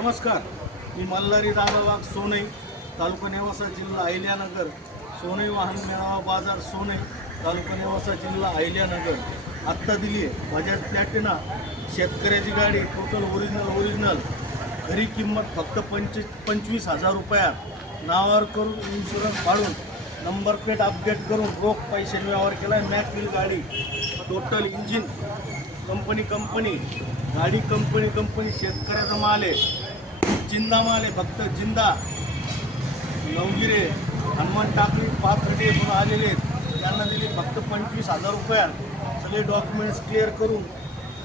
नमस्कार, मी मल्हारी दादा वाघ सोनई, तालुका नेवासा, जिल्हा अहिल्यानगर. सोनई वाहन मेळावा बाजार सोनई, तालुका नेवासा, जिल्हा अहिल्यानगर. आत्ता दिली आहे बजाज प्लॅटिना शेतकऱ्याची गाडी, टोटल ओरिजिनल. खरी किंमत फक्त 25,000 रुपयात. नावावर करून इन्शुरन्स काढून नंबर प्लेट अपडेट करून रोख पैशाने व्यवहार केला आहे. मॅकविल गाडी, टोटल इंजिन कंपनी गाडी कंपनी शेतकऱ्याचा माल आहे, जिंदा माल आहे, फक्त जिंदा. नवगिरे हनुमान टाकळी पाथर्डी येथून आलेले आहेत, त्यांना दिली फक्त 25,000 रुपयात. सगळे डॉक्युमेंट्स क्लिअर करून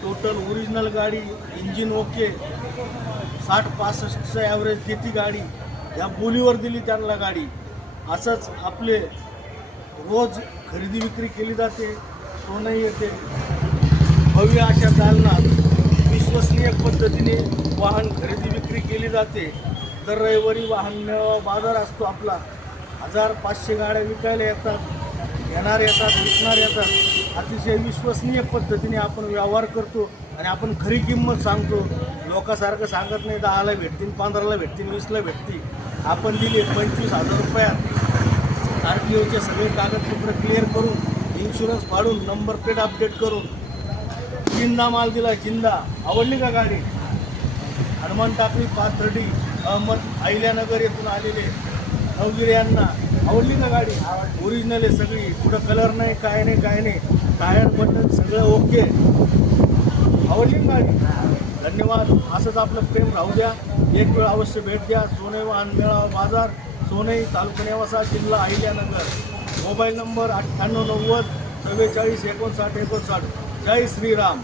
टोटल ओरिजिनल गाडी, इंजिन ओके, 60-65चं ॲव्हरेज देती गाडी. या बोलीवर दिली त्यांना गाडी. असंच आपले रोज खरेदी विक्री केली जाते. सोनई येते भव्य अशा दालनात विश्वसनीय पद्धतीने वाहन खरेदी विक्री केली जाते. दर रविवारी वाहन मेळावा बाजार असतो आपला. 1000-500 गाड्या विकायला येतात, घेणार येतात, विकणार येतात. अतिशय विश्वसनीय पद्धतीने आपण व्यवहार करतो आणि आपण खरी किंमत सांगतो. लोकांसारखं सांगत नाही 10ला भेटतील, 15ला भेटतील, 20ला भेटतील. आपण दिले 25,000 रुपयात. RTOचे सगळे कागदपत्र क्लिअर करून, इन्शुरन्स काढून, नंबर प्लेट अपडेट करून जिंदा माल दिला. जिंदा आवडली का गाडी? हनुमान टाकळी पाथर्डी अहिल्यानगर येथून आलेले नवगिरे यांना आवडली का गाडी? ओरिजिनल आहे सगळी, कुठं कलर नाही, काय नाही. टायर बटन सगळं ओके. आवडली गाडी? धन्यवाद. असंच आपलं प्रेम राहू द्या. एक वेळ अवश्य भेट द्या. सोनई वाहन मेळावा बाजार सोनई, तालुका नेवासा, जिल्हा अहिल्यानगर. Mobile number 9890 44 59 59. जय श्रीराम.